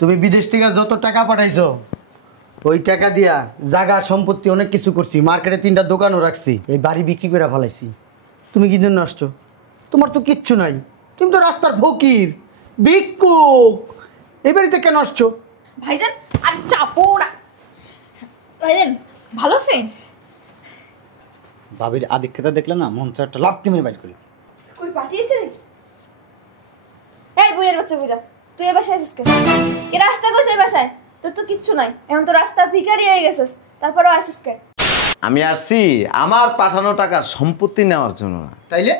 তুমি বিদেশ থেকে যত টাকা পাঠাইছো ওই টাকা দিয়া জায়গা সম্পত্তি অনেক কিছু করছি, মার্কেটে 3টা দোকানও রাখছি, এই বাড়ি বিক্রি করে ফেলাইছি। তুমি কি জন্য আসছো? তোমার তো কিচ্ছু নাই, তুমি তো রাস্তার ফকির, ভিক্ষুক। এই বাড়িতে কেন আসছো? ভাইজান আর চাপো না। ভাইজান ভালো আছেন? ভাবির আদিক্ষেতা দেখলে না মন চারটা লাত্তি মেরে বাইর করি। কই পাঠিয়েছে নাকি? এই বইয়ের বাচ্চা বুইরা, তুই এ বাসায় আসিস কেন? কে রাস্তা কইছে এই বাসায়? তোর তো কিচ্ছু নাই, এখন তো রাস্তার ভিখারি হয়ে গেছিস, তারপরও আসিস কেন? আমি আসছি আমার পাঠানো টাকার সম্পত্তি নেওয়ার জন্য না। তাইলে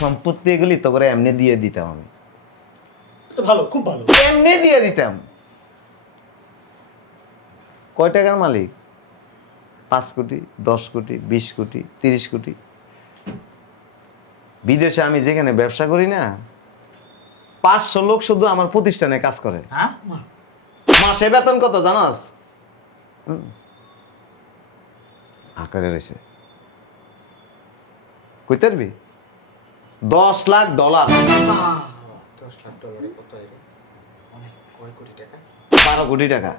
সম্পত্তি এগুলি তো করে এমনি দিয়ে দিতাম, আমি তো ভালো, খুব ভালো। এমনি দিয়ে দিতাম। কয় টাকার মালিক? 5 কোটি, 10 কোটি, 20 কোটি, 30 কোটি। বিদেশে আমি যেখানে ব্যবসা করি না, 500 লোক শুধু আমার প্রতিষ্ঠানে কাজ করে। হ্যাঁ, মাসে বেতন কত জানাস? আকারে রয়েছে কইতে পারবি? $10 লাখ। 10 লাখ ডলারে কত হয় রে? অনেক, কয় কোটি টাকা? 12 কোটি টাকা।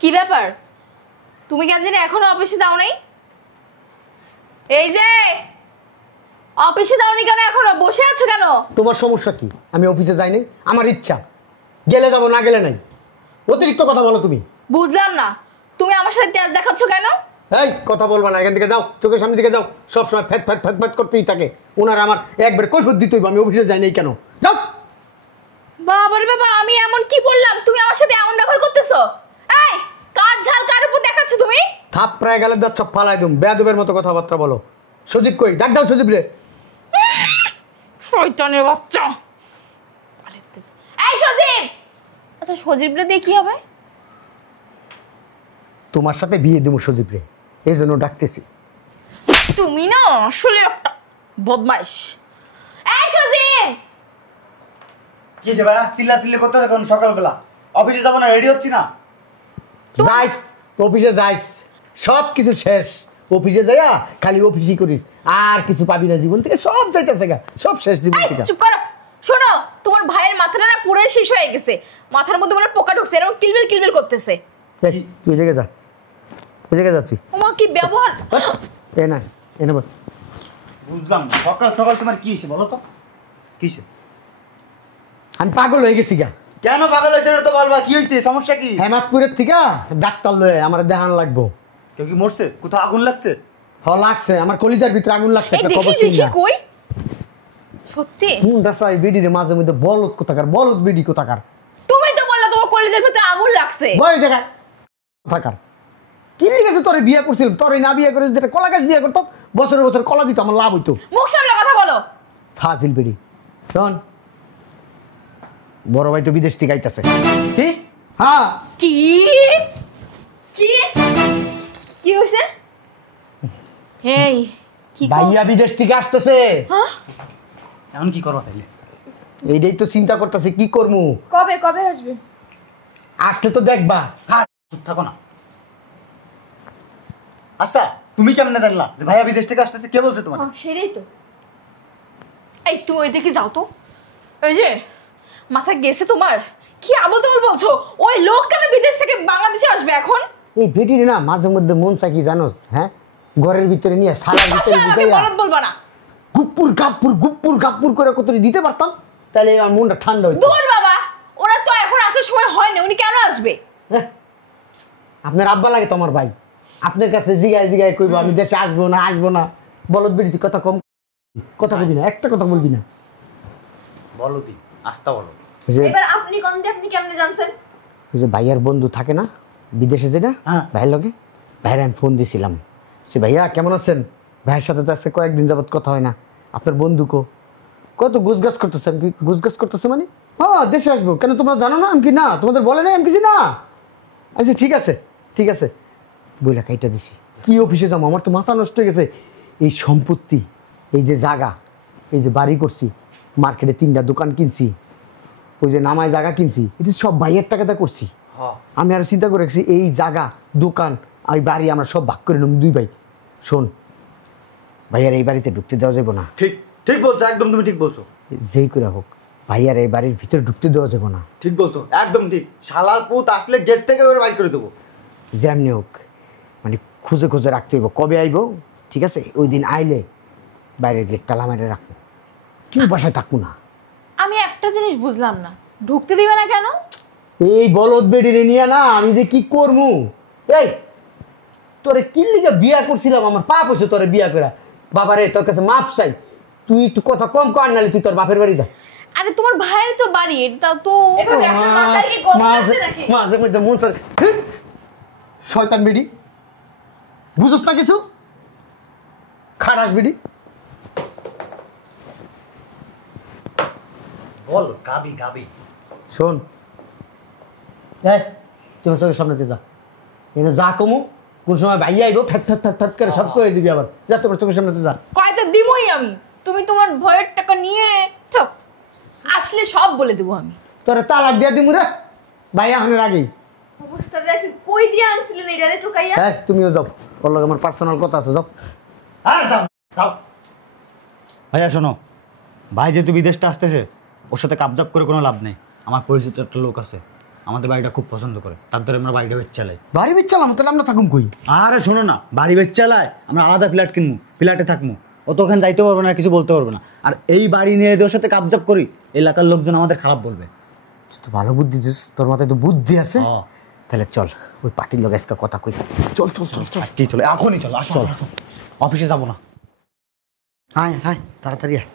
কি ব্যাপার, তুমি কেন জানি এখনো অফিসে যাও নাই? এই যে অফিসে যাওনি কেন, এখনো বসে আছো কেন? তোমার সমস্যা কি? আমি অফিসে যাই নাই, আমার ইচ্ছা, গেলে যাবো, না গেলে নাই। অতিরিক্ত কথা বলো তুমি। বুঝলাম না, তুমি আমার সাথে তেজ দেখাচ্ছ কেন? এই কথা বলবা না, এখান থেকে যাও, চোখের সামনে দিকে যাও। সব সময় ফ্যাট ফ্যাট ফ্যাট ফ্যাট করতেই থাকে। ওনার আমার একবার কৈফিয়ত দিতে হইব, আমি অফিসে যাই নাই কেন। যাও। বাবারে বাবা, আমি এমন কি বললাম তুমি আমার সাথে এমন ব্যবহার করতেছো? এই কার ঝাল কার উপর দেখাচ্ছ তুমি? থাপ প্রায় গেলে দাঁত সব ফালাই দুম, বেয়াদবের মতো কথাবার্তা বলো। সজীব কই? ডাক দাও সজীব রে। শয়তানের বাচ্চা। এই সজীব, আচ্ছা সজীব রে দিয়ে কি হবে? তোমার সাথে বিয়ে দেবো সজীব রে, এই জন্য ডাকতেছি। তুমি না আসলে একটা বদমাইশ। এই সজীব, কি হয়েছে ভাইয়া? চিল্লা চিল্লি করতেছে কোন সকালবেলা? অফিসে যাবো না, রেডি হচ্ছি না। যাইস অফিসে, যাইস, সব কিছু শেষ। অফিসে যাইয়া খালি অফিসই করিস, আর কিছু পাবি না জীবন থেকে, সব যাইতেছে গা, সব শেষ জীবন এই থেকে। চুপ করো। শোনো, তোমার ভাইয়ের মাথাটা না পুরো শেষ হয়ে গেছে, মাথার মধ্যে মনে হয় পোকা ঢুকছে, এরকম কিলবিল কিলবিল করতেছে। এই, তুই ওই জায়গায় যা, ওই জায়গায় যা তুই। ওমা কি ব্যবহার! এ না, এ না বল। বুঝলাম না, সকাল সকাল তোমার কি হয়েছে বলো তো? কি হয়েছে? আমি পাগল হয়ে গেছি গা। কেন পাগল হয়েছে তো বলবা, কি হয়েছে, সমস্যা কি? হেমাদপুরের থেকে ডাক্তার লয়ে আমার দেখান লাগবো। কেউ কি মরছে? কোথাও আগুন লাগছে? হ লাগছে, আমার কলিজার ভিতরে আগুন লাগছে, এই একটা দেখি খবর দেখি শুনলা। কই সত্যি? মুন্ডা চাই বিডির মাঝে মধ্যে বলদ কোথাকার, বলদ বিডি কোথাকার। তুমি তো বললা তোমার কলেজের ভিতরে আগুন লাগছে। বই জায়গায় কোথাকার। কি লিখেছে তোরে বিয়ে করছিলাম, তোরে না বিয়ে করে যেটা কলা গাছ বিয়ে করতাম, বছরে বছর কলা দিত, আমার লাভ হইতো। মুখ সামলে কথা বলো। ফাজিল বিডি। শোন, বড় ভাই তো বিদেশ থেকে আইতাছে। কি? হ্যাঁ। কি কি কি হইছে? এই কি ভাইয়া বিদেশ থেকে আসতেছে। হ্যাঁ, এখন কি করবো তাইলে? এইটাই তো চিন্তা করতেছে কি করমু। কবে কবে আসবে? আসলে তো দেখবা। হ্যাঁ, চুপ থাকো না। আচ্ছা, তুমি কেমনে জানলা যে ভাইয়া বিদেশ থেকে আসতেছে? কে বলছে তোমার? সেটাই তো। এই তুমি ওই দিকে যাও তো। ওই যে মাথা গেছে তোমার? কি আবল তাবল বলছো? ওই লোক কেন বিদেশ থেকে বাংলাদেশে আসবে এখন? এই বেটির না মাঝে মধ্যে মন চাই কি জানোস? হ্যাঁ, ঘরের ভিতরে নিয়ে সারা ভিতরে আমাকে বলদ বলবা না। গুপ্পুর গাপ্পুর করে কত দিতে পারতাম, তাহলে আমার মনটা ঠান্ডা হইতো। দূর বাবা, ওরা তো এখন আসার সময় হয় না, উনি কেন আসবে? হ্যাঁ, আপনার আব্বা লাগে তো আমার ভাই, আপনার কাছে জিগায় জিগায় কইবো আমি দেশে আসবো না। বলদ বেরিয়েছি, কথা কম, কথা বলবি না, একটা কথা বলবি না। বলো দি, আস্তা বলো। ওই যে এবার আপনি কোন দিয়ে আপনি কেমনে জানছেন? ওই যে ভাইয়ার বন্ধু থাকে না বিদেশে, যে না হ্যাঁ। ভাইয়ের লগে, ভাইয়ের আমি ফোন দিছিলাম। সে ভাইয়া কেমন আছেন? ভাইয়ের সাথে তো আজকে কয়েকদিন যাবত কথা হয় না। আপনার বন্ধুকে কত গুজগাছ করতেছে। আমি কি গুজগাছ করতেছে মানে? হ্যাঁ, দেশে আসবো কেন তোমরা জানো না? আমি কি না তোমাদের বলে নাই? আমি কিছু না। আচ্ছা ঠিক আছে বইলা কাইটা দিছি। কি অফিসে যাবো? আমার তো মাথা নষ্ট হয়ে গেছে। এই সম্পত্তি, এই যে জায়গা, এই যে বাড়ি করছি, মার্কেটে 3টা দোকান কিনছি, ওই যে নামায় জায়গা কিনছি, এটা সব ভাইয়ের টাকাতে করছি। হ, হ্যাঁ। আমি আরো চিন্তা করে রাখছি এই জায়গা দোকান এই বাড়ি আমরা সব ভাগ করে নিলাম 2 ভাই। শোন ভাইয়ার এই বাড়িতে ঢুকতে দেওয়া যাবে না, ঠিক ঠিক বলছো, একদম তুমি ঠিক বলছো। যেই করে হোক ভাইয়ার এই বাড়ির ভিতরে ঢুকতে দেওয়া যাবে না। ঠিক বলছো, একদম ঠিক। শালার পুত আসলে গেট থেকে ওরে বাইর করে দেবো। যেমনি হোক মানে খুঁজে খুঁজে রাখতে হইব, কবে আইব ঠিক আছে, ওই দিন আইলে বাইরের গেট তালা মেরে রাখবো, কেউ বাসায় থাকবো না। আমি একটা জিনিস বুঝলাম না, ঢুকতে দিবে না কেন? এই বলদ বেডিরে নিয়ে না আমি যে কি করমু। এই তোরে কি লিগা বিয়া করছিলাম, আমার পাপ হইছে তোরে বিয়া করা। বাবা রে তোর কাছে মাপ চাই, তুই একটু কথা কম কর, নালে তুই তোর বাপের বাড়ি যা। আরে তোমার ভাইয়ের তো বাড়ি, এটা তো এভাবে আপনার মাথায় কি গোবর আছে নাকি? মাঝে মধ্যে মন চায়, ধ্যাৎ, শয়তান বেডি, বুঝছ না কিছু, খারাস বেডি। বল গাবি গাবি। শোন এই তোমার চোখের সামনেতে যা, এনে যা কমু কোন সময় ভাই আইব ফ্যাট ফ্যাট ফ্যাট ফ্যাট করে সব করে দিবি আবার। যা তোমার চোখের সামনেতে যা। কয়টা দিবই আমি, তুমি তোমার ভয়ের টাকা নিয়ে থাক, আসলে সব বলে দেবো আমি। তোরে তালাক দিয়া দিমু রে ভাই আহনের আগেই। অবস্থাটা দেখছি কই দিয়ে আনছিলেন এইটারে টুকাইয়া? হ্যাঁ তুমিও যাও, ওর লগে আমার পার্সোনাল কথা আছে, যাও। আর যাও যাও। ভাইয়া শোনো, ভাই যেহেতু বিদেশটা আসতেছে, ওর সাথে কাবজাব করে কোনো লাভ নেই। আমার পরিচিত একটা লোক আছে, আমাদের বাড়িটা খুব পছন্দ করে, তার ধরে আমরা বাড়িটা বেচ চালাই। বাড়ি বেচালাম তাহলে আমরা থাকুম কই? আরে শোনো না, বাড়ি বেচ চালায়, আমরা আলাদা ফ্ল্যাট কিনবো, ফ্ল্যাটে থাকবো, ও তো ওখানে যাইতে পারবে না, কিছু বলতে পারবে না। আর এই বাড়ি নিয়ে যদি ওর সাথে কাবজাব করি, এলাকার লোকজন আমাদের খারাপ বলবে। তুই তো ভালো বুদ্ধি দিস, তোর মাথায় তো বুদ্ধি আছে। হ্যাঁ। তাহলে চল ওই পার্টির লগে আজকে কথা কই। চল চল চল চল। কি চলে এখনই চলো, আসো আসো, আসো। অফিসে যাবো না। হায় হায় তাড়াতাড়ি আয়।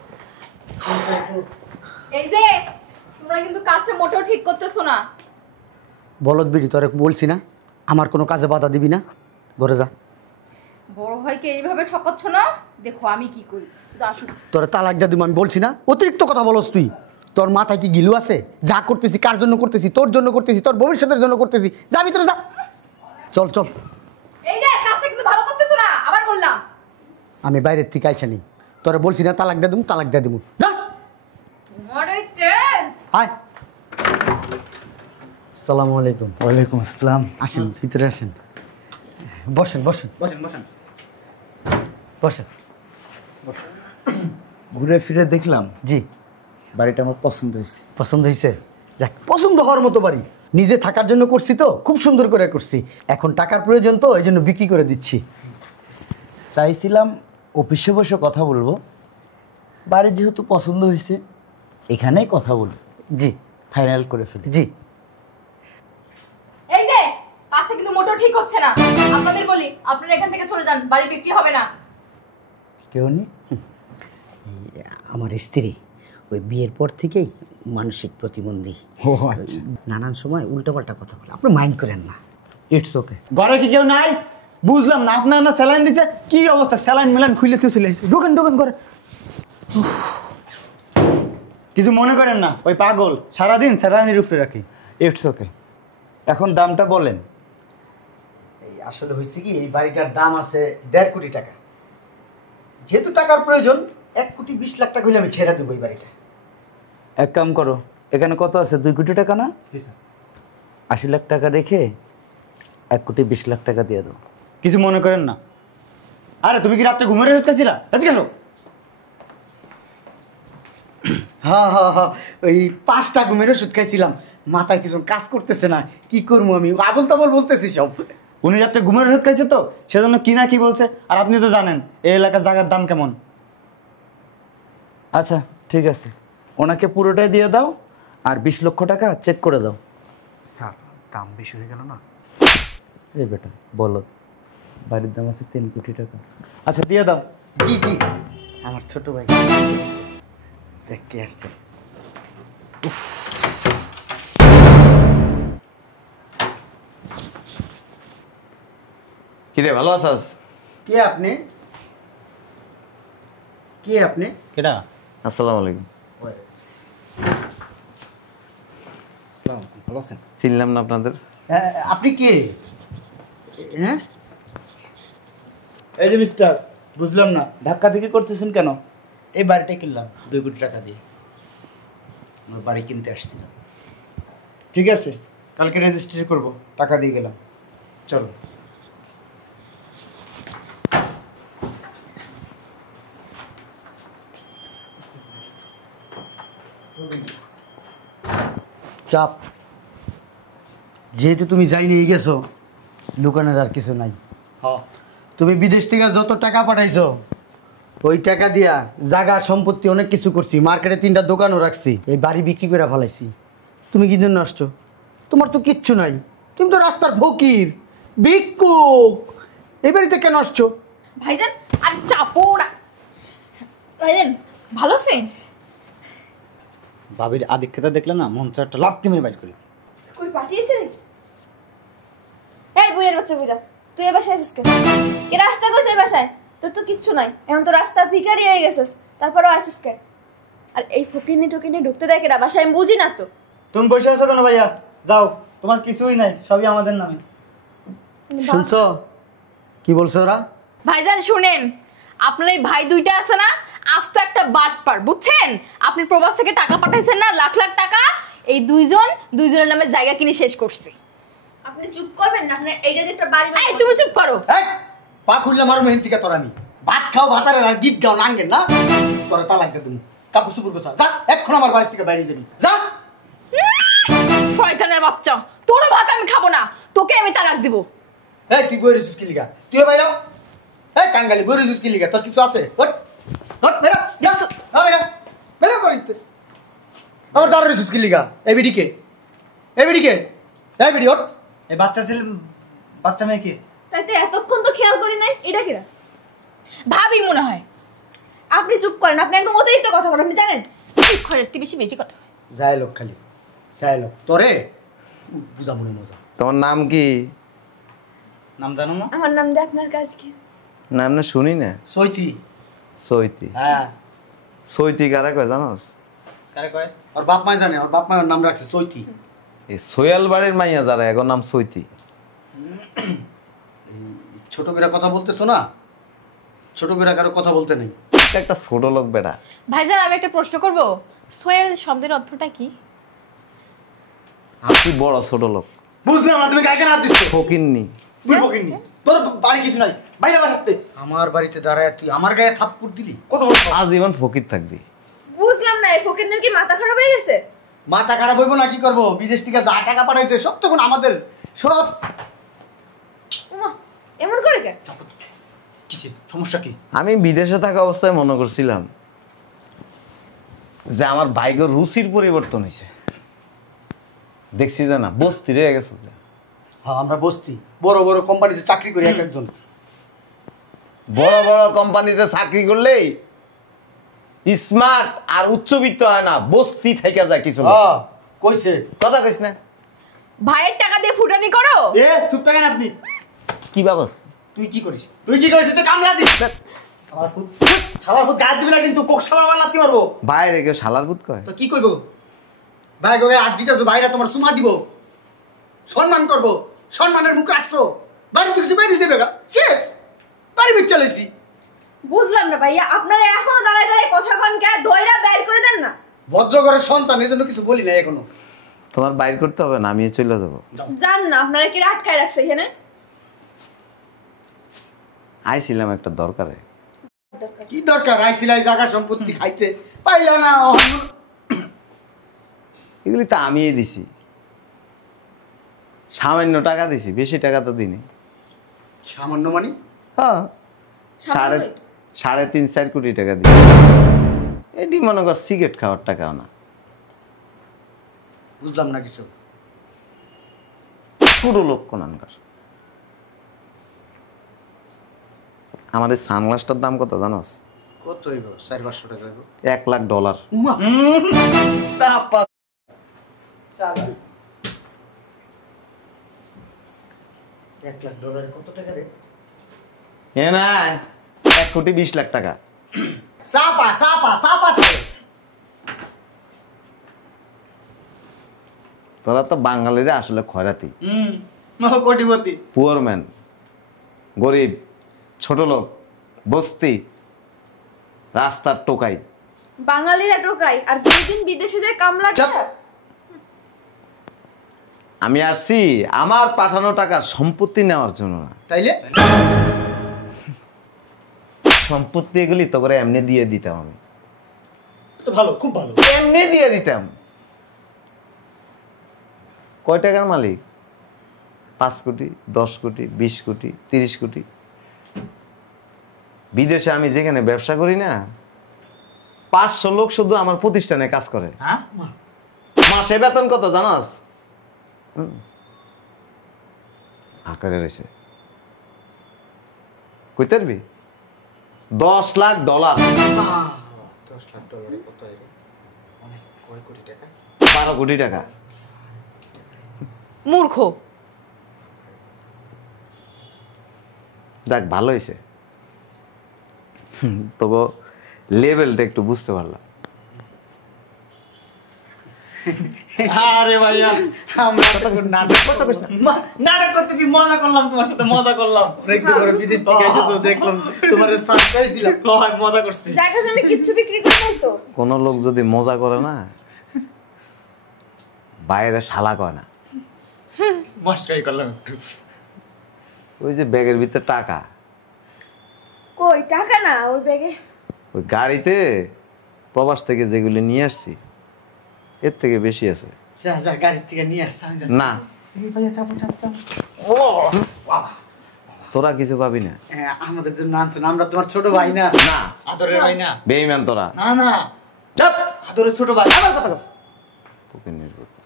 এই যে তোমরা কিন্তু কাজটা মোটেও ঠিক করতেছো না। বলদ বিড়ি তোরে বলছি না আমার কোনো কাজে বাধা দিবি না, ঘরে যা। বড় ভাইকে এইভাবে ঠকাচ্ছ না, দেখো আমি কি করি, শুধু আসো। তোরে তালাক দিয়ে দিব আমি বলছি না, অতিরিক্ত কথা বলস তুই। তোর মাথায় কি গিলু আছে? যা করতেছি কার জন্য করতেছি, তোর জন্য করতেছি, তোর ভবিষ্যতের জন্য করতেছি, যা ভিতরে যা। চল চল। এই যে কাজটা কিন্তু ভালো করতেছো না, আবার বললাম। আমি বাইরের থেকে আইসা নি, তোরে বলছি না তালাক দিয়ে দিব, তালাক দিয়ে দিব, যা। তোমার এই তেজ। হায় আসসালামু আলাইকুম। ওয়ালাইকুম আসসালাম। আসেন ভিতরে আসেন, বসেন বসেন বসেন বসেন। বসেন। ঘুরে ফিরে দেখলাম জি বাড়িটা আমার পছন্দ হয়েছে। পছন্দ হয়েছে? যাক, পছন্দ হওয়ার মতো বাড়ি, নিজে থাকার জন্য করছি তো, খুব সুন্দর করে করছি। এখন টাকার প্রয়োজন তো, এই জন্য বিক্রি করে দিচ্ছি। চাইছিলাম অফিসে বসে কথা বলবো, বাড়ি যেহেতু পছন্দ হয়েছে এখানেই কথা বলবো, জি ফাইনাল করে ফেলি। জি। এই যে কাজটা কিন্তু মোটেও ঠিক হচ্ছে না, আপনাদের বলি আপনারা এখান থেকে চলে যান, বাড়ি বিক্রি হবে না। কেউ নেই। আমার স্ত্রী ওই বিয়ের পর থেকেই মানসিক প্রতিবন্ধী, ও আচ্ছা, নানান সময় উল্টোপাল্টা কথা বলে, আপনি মাইন্ড করেন না, ইটস ওকে। ঘরে কি কেউ নাই? বুঝলাম না, আপনার না স্যালাইন দিছে, কি অবস্থা? স্যালাইন মিলান খুলে তুই চলে এসেছে, ঢোকেন ঢোকেন করে। কিছু মনে করেন না, ওই পাগল সারাদিন স্যালাইনের উপরে রাখি। It's okay. এখন দামটা বলেন। এই আসলে হয়েছে কি, এই বাড়িটার দাম আছে 1.5 কোটি টাকা। যেহেতু টাকার প্রয়োজন, 1,20,00,000 টাকা হলে আমি ছেড়ে দেবো এই বাড়িটা। এক কাম করো, এখানে কত আছে? 2 কোটি টাকা না? জি স্যার। 80 লাখ টাকা রেখে 1,20,00,000 টাকা দিয়ে দাও। কিছু মনে করেন না। আরে তুমি কি রাত্রে ঘুমের ওষুধ খাচ্ছিলা? এদিকে আসো। হ্যাঁ হ্যাঁ হ্যাঁ, ওই 5টা ঘুমের ওষুধ খাইছিলাম, মাথায় কিছু কাজ করতেছে না, কি করবো আমি, আবল তাবল বলতেছি সব। উনি রাত্রে ঘুমের ওষুধ খাইছে তো, সেজন্য কি না কি বলছে। আর আপনি তো জানেন এই এলাকার জায়গার দাম কেমন। আচ্ছা ঠিক আছে, ওনাকে পুরোটাই দিয়ে দাও, আর 20 লক্ষ টাকা চেক করে দাও। স্যার দাম বেশি হয়ে গেল না? এই বেটা বলো, বাড়ির দাম আছে 3 কোটি টাকা। আচ্ছা দিয়ে দাও। জি জি, আমার ছোট ভাই দেখ কে আসছে। কিরে ভালো আছাস? কে আপনি? কে আপনি? কেটা? আসসালামু আলাইকুম। ভালো আছেন? চিনলাম না আপনাদের। আপনি কে? হ্যাঁ এই যে মিস্টার, বুঝলাম না ধাক্কা ধাক্কি করতেছেন কেন? এই বাড়িটা কিনলাম 2 কোটি টাকা দিয়ে, আমার বাড়ি কিনতে আসছিলাম। ঠিক আছে, কালকে রেজিস্ট্রি করব, টাকা দিয়ে গেলাম। চলো। চাপ, যেহেতু তুমি যাই নিয়ে গেছো, দোকানের আর কিছু নাই। হ্যাঁ তুমি বিদেশ থেকে যত টাকা পাঠাইছো ওই টাকা দিয়া জায়গা সম্পত্তি অনেক কিছু করছি, মার্কেটে 3টা দোকানও রাখছি, এই বাড়ি বিক্রি করে ফেলাইছি। তুমি কি জন্য আসছো? তোমার তো কিচ্ছু নাই, তুমি তো রাস্তার ফকির, ভিক্ষুক। এই বাড়িতে কেন আসছো? ভাইজান আর চাপো না। ভাইজান ভালো আছেন? ভাবির আধিক্যতা দেখলে না মন চায় একটা লাথি মেরে বাইর করি। কই পাঠিয়েছে নাকি? এই বুইয়ের বাচ্চা বুইরা, তুই এ বাসায় আসিস কেন? কে রাস্তা কইছে এই বাসায়? তোর তো কিচ্ছু নাই, এখন তো রাস্তা ভিখারি হয়ে গেছিস, তারপরেও আসিস কেন? আর এই ফকিরনি টকিরনি ঢুকতে দেয় কেডা বাসায়? আমি বুঝি না তো। তুমি বসে আছো কেন ভাইয়া? যাও, তোমার কিছুই নাই, সবই আমাদের নামে। শুনছো কি বলছো ওরা? ভাইজান শুনেন, আপনার এই ভাই দুইটা আছে না, আজ তো একটা বাটপার, বুঝছেন? আপনি প্রবাস থেকে টাকা পাঠাইছেন না, লাখ লাখ টাকা, এই দুইজনের নামে জায়গা কিনে শেষ করছি। আপনি চুপ করবেন না? আপনি এইটা যে একটা বাড়ি এই তুমি চুপ করো। এই পা খুললে মারো মেহেন্তিকা তোর। আমি ভাত খাও, ভাতারের আর গীত গাও নাঙ্গেন না তোর তালাইতে। তুমি কাপড় চুপুর গোছা, যা এখন আমার বাড়ি থেকে বাইরে যাবি, যা। শয়তানের বাচ্চা, তোর ভাত আমি খাবো না, তোকে আমি তালাক দিব। এই তুই বই রেছিস কি লিগা? তুই বাইরে এই কাঙ্গালি বই রেছিস কি লিগা? তোর কিছু আছে? হট হট বেরা, যাস না বেরা, বেরা করিতে আমার দাঁড় রেছিস কি লিগা? এই বিডিকে, এই বিডিকে, এই বিডি হট। এই বাচ্চা ছেলে, বাচ্চা মেয়ে কে? তাই তো এতক্ষণ তো খেয়াল করি নাই। এটা কিরা? ভাবি মনে হয়। আপনি চুপ করেন, আপনি একদম অতিরিক্ত কথা বলেন, আপনি জানেন? ঘরের থেকে বেশি বেশি কথা হয়। যাই লোক খালি, যাই লোক তোরে বুঝা মনে মজা। তোমার নাম কি? নাম জানো না? আমার নাম দিয়ে আপনার কাজ কি? নাম না শুনি না। সৈতি। সৈতি? হ্যাঁ, সৈতি কারা কয় জানোস? কারে কয়? ওর বাপ মাই জানে, ওর বাপ মায়ের নাম রাখছে সৈতি। এই সোয়াল বাড়ির মাইয়া যারা এখন নাম সৈতি। ছোট করে কথা বলতেছো না, ছোট করে কারো কথা বলতে নেই। একটা ছোট লোক বেটা। ভাইজান আমি একটা প্রশ্ন করব, সোয়েল শব্দের অর্থটা কি? আপনি বড় ছোট লোক। বুঝলাম না, তুমি গায়ে কেন হাত দিচ্ছ? ফকিন্নি। তুই ফকিরনি, তোর বাড়ি কিছু নাই, বাইরে বাসাতে। আমার বাড়িতে দাঁড়ায় তুই আমার গায়ে থাপ্পড় দিলি, কত বড় সাহস? আজীবন ফকির থাকবি। বুঝলাম না, এই ফকিরনির কি মাথা খারাপ হয়ে গেছে? মাথা খারাপ হইব না, কি করবো? বিদেশ থেকে যা টাকা পাঠাইছে সব তখন আমাদের, সব। ওমা, এমন করে কেন? কিছে সমস্যা কি? আমি বিদেশে থাকা অবস্থায় মনে করছিলাম যে আমার ভাইগোর রুচির পরিবর্তন হয়েছে। দেখছি যে না, বস্তি রয়ে গেছে। যে হ্যাঁ, আমরা বসতি বড় বড় কোম্পানিতে চাকরি করি, এক একজন। বড় বড় কোম্পানিতে চাকরি করলেই স্মার্ট আর উচ্চবিত্ত হয় না, বস্তি থেকে যায় কিছু লোক। হ্যাঁ, কইছে। কথা কইস না? ভাইয়ের টাকা দিয়ে ফুটানি করো? এ চুপ থাকেন আপনি। কি বাবস? তুই কি করিস? তুই কি করিস? তুই কামলা দিস। শালার ফুট, শালার ফুট গায়ে দিবি না কিন্তু, কোকসাবার লাত্তি মারবো। বাইরে কেউ শালার ভূত কয়? তো কি করবো? ভাই গোগে হাত দিতেছো, ভাইরা তোমার সুমা দিব, সম্মান করবো, সম্মানের মুখ রাখছো। বাড়ি তো কিছু বেরিয়ে দেবে গা, শেষ। বাড়ি বের চলেছি। বুঝলাম না ভাইয়া, আপনারা এখনো দাঁড়ায় দাঁড়ায় কথা কন কে? দইরা বের করে দেন না। ভদ্র ঘরের সন্তান, এই জন্য কিছু বলি না এখনো। তোমার বাইর করতে হবে না, আমি চলে যাবো। জান না আপনারা কি আটকায় রাখছে এখানে? আইছিলাম একটা দরকারে। কি দরকার? আইসিলাই জায়গা সম্পত্তি খাইতে পাইলা না। এগুলি তো আমিই দিছি, সামান্য টাকা দিছি, বেশি টাকা তো দিনি। সামান্য মানে? হ্যাঁ, সামান্য? 3.5-4 কোটি টাকা দিছি। এটি মনে কর সিগারেট খাওয়ার টাকাও না। বুঝলাম না কিছু। পুরো লোক কোনানকার। আমার এই সানগ্লাসটার দাম কত জানোস? কত হইব? 400-500 টাকা হইব। $1,00,000। উমা, চাপা। $1,00,000 কত টাকা রে? এ নাই, 1,20,00,000 টাকা। সাপা সাপা সাপা। তোরা তো বাঙালিরা আসলে খয়রাতি, কোটিপতি। পুয়ার ম্যান, গরিব, ছোট লোক, বস্তি, রাস্তার টোকাই। বাঙালিরা টোকাই আর দুদিন বিদেশে যায় কামলা চাপ। আমি আসছি আমার পাঠানো টাকার সম্পত্তি নেওয়ার জন্য না। তাইলে সম্পত্তি এগুলি তো করে এমনি দিয়ে দিতাম আমি, তো ভালো, খুব ভালো। এমনি দিয়ে দিতাম। কয় টাকার মালিক? 5 কোটি, 10 কোটি, 20 কোটি, 30 কোটি। বিদেশে আমি যেখানে ব্যবসা করি না, 500 লোক শুধু আমার প্রতিষ্ঠানে কাজ করে। হ্যাঁ, মাসে বেতন কত জানাস? আকারে রয়েছে কইতে পারবি? $10 লাখ। 10 লাখ ডলারে কত হয় রে? অনেক, কয় কোটি টাকা? 12 কোটি টাকা। মূর্খ। দেখ ভালো হয়েছে, তবু লেভেলটা একটু বুঝতে পারলাম। আরে ভাইয়া আমরা নাটক করতেছি, মজা করলাম তোমার সাথে, মজা করলাম। অনেক করে বিদেশ থেকে এসে তো দেখলাম তোমার সারপ্রাইজ দিলাম। হয়, মজা করছি। জায়গা জমি কিচ্ছু বিক্রি করে নাই তো? কোন লোক যদি মজা করে না, বাইরে শালা কয় না। মস্কারি করলাম একটু। ওই যে ব্যাগের ভিতরে টাকা, কই টাকা না ওই ব্যাগে। ওই গাড়িতে প্রবাস থেকে যেগুলি নিয়ে আসছি এর থেকে বেশি আছে। যা যা গাড়ি থেকে নিয়ে আস। না, এই ভাইয়া চাপো চাপো চাপো। তোরা কিছু পাবি না। হ্যাঁ, আমাদের জন্য আনছো না, আমরা তোমার ছোট ভাই না। না, আদরের ভাই না? বেঈমান তোরা। না না, চাপ। আদরের ছোট ভাই। আমার কথা কথা। তোকে নির্ভর করে।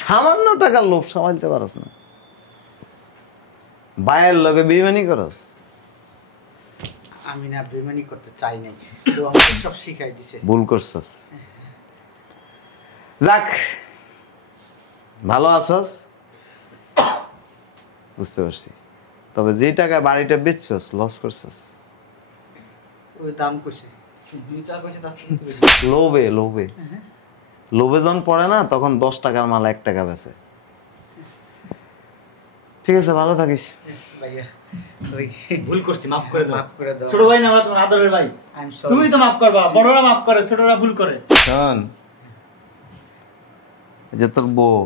সামান্য টাকার লোভ সামালতে পারস না, বায়ের লগে বেইমানি করস। আমি না বেমানি করতে চাই নাই, তো আমাকে সব শিখাই দিছে। ভুল করছস। যাক, ভালো আছস বুঝতে পারছি, তবে যে টাকা বাড়িটা বেচছস লস করছস। ওই দাম কইছে। দুই চা কইছে তার থেকে বেশি। লোভে লোভে লোভে যখন পড়ে না, তখন 10 টাকার মাল 1 টাকা বেচে। ঠিক আছে, ভালো থাকিস। ভাইয়া ওই ভুল করছি, মাফ করে দাও। মাফ করে দাও। ছোট ভাই না, আমরা তোমার আদরের ভাই। I am sorry. তুমি তো মাফ করবা, বড়রা মাফ করে, ছোটরা ভুল করে। শোন, এই যে তোর বউ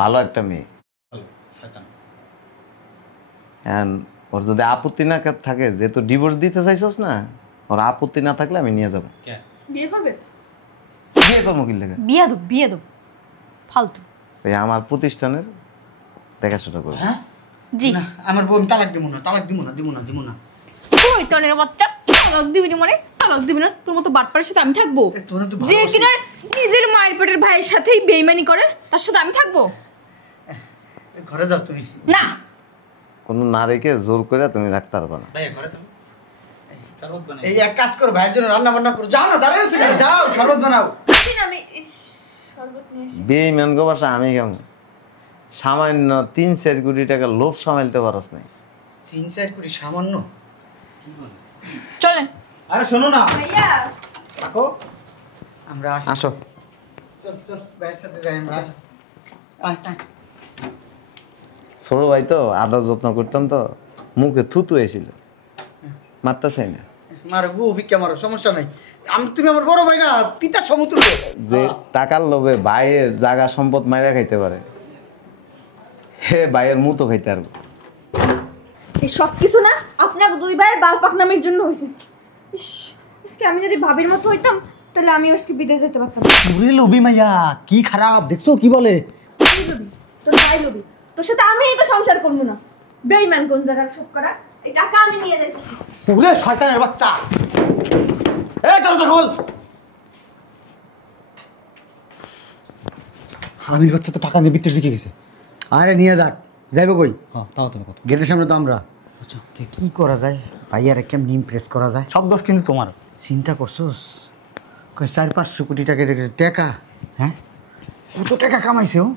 ভালো একটা মেয়ে, শয়তান। And ওর যদি আপত্তি না থাকে, যেহেতু ডিভোর্স দিতে চাইছস না, ওর আপত্তি না থাকলে আমি নিয়ে যাবো। কে? বিয়ে করবে? বিয়ে করবো কি লেগে? বিয়ে দেব ফালতু। এই আমার প্রতিষ্ঠানের দেখাশোনা করবো। হ্যাঁ জি না, আমার বউ আমি তালাক দিব না, তালাক দিব না, দিব না, দিব না। ওই তনের বাচ্চা, তালাক দিবি না মানে? তালাক দিবি না? তোর মতো বাটপারের সাথে আমি থাকবো? এ, তোরা তো যে ভালোবাসি। কিনা নিজের মায়ের পেটের ভাইয়ের সাথেই বেইমানি করে, তার সাথে আমি থাকবো এ, ঘরে যাও তুমি। না? কোনো নারীকে জোর করে তুমি রাখতে পারবে না। ভাইয়া ঘরে চলো। শরবত বানাই। এই এক কাজ করো, ভাইয়ের জন্য রান্না বান্না করো। যাও না, দাঁড়িয়ে আছো কেন? যাও শরবত বানাও। আসি না আমি, ইস, শরবত নিয়ে আসি। বেইমান গো বাসা আমি কেমন? সামান্য 3-4 কোটি টাকা লোভ সামালতে পারস নাই। 3-4 কোটি সামান্য? চলে আরে শোনো না, ভাইয়া রাখো, আমরা আসি। আসো। চল চল, ভাইয়ের সাথে যাই আমরা। আয় আয়। ছোট ভাই তো আদর যত্ন করতাম, তো মুখে থুতু এসেছিল, মারতে চাই না। মারো গো, ভিক্ষা মারো, সমস্যা নাই। তুমি আমার বড় ভাই না, পিতা সমতুল্য। যে টাকার লোভে ভাইয়ের জায়গা সম্পদ মাইরা খাইতে পারে, হে ভাইয়ের মুতো খাইতে পারবে। এই সব কিছু না আপনার দুই ভাইয়ের বাল পাকনামের জন্য হয়েছে। ইস, আজকে আমি যদি ভাবির মতো হইতাম, তাহলে আমি আজকে বিদেশ যেতে পারতাম। পুরি লোভি মাইয়া, কি খারাপ দেখছো, কি বলে? তুই লবি, তোর ভাই লবি, তোর সাথে আমি তো সংসার করবো না। বেইমান কোন জায়গার সব করা, এই টাকা আমি নিয়ে যাই। পুরে শয়তানের বাচ্চা। এই দরজা খোল। হারামির বাচ্চা তো টাকা নিয়ে ভিতরে ঢুকে গেছে। আরে নিয়ে যাক, যাইব কই? হ্যাঁ, তাও তুমি কথা। গেটের সামনে তো আমরা। আচ্ছা, ঠিক। কি করা যায় ভাইয়ারে, কেমনি ইমপ্রেস করা যায়? সব দোষ কিন্তু তোমার। চিন্তা করছোস? কই 400-500 কোটি টাকা টাকা, হ্যাঁ কত টাকা কামাইছে ও?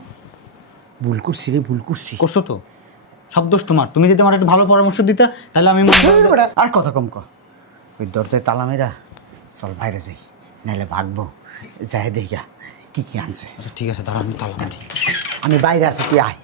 ভুল করছি রে, ভুল করছি। করছো তো, সব দোষ তোমার। তুমি যদি আমার একটা ভালো পরামর্শ দিতে, তাহলে আমি মনে করি আর কথা কম কর। ওই দরজায় তালা মেরা, চল বাইরে যাই, নাহলে ভাগবো। যাই দেখা কি কি আনছে। আচ্ছা ঠিক আছে, দাঁড়া আমি তালা মারি। আমি বাইরে আছি, তুই আয়।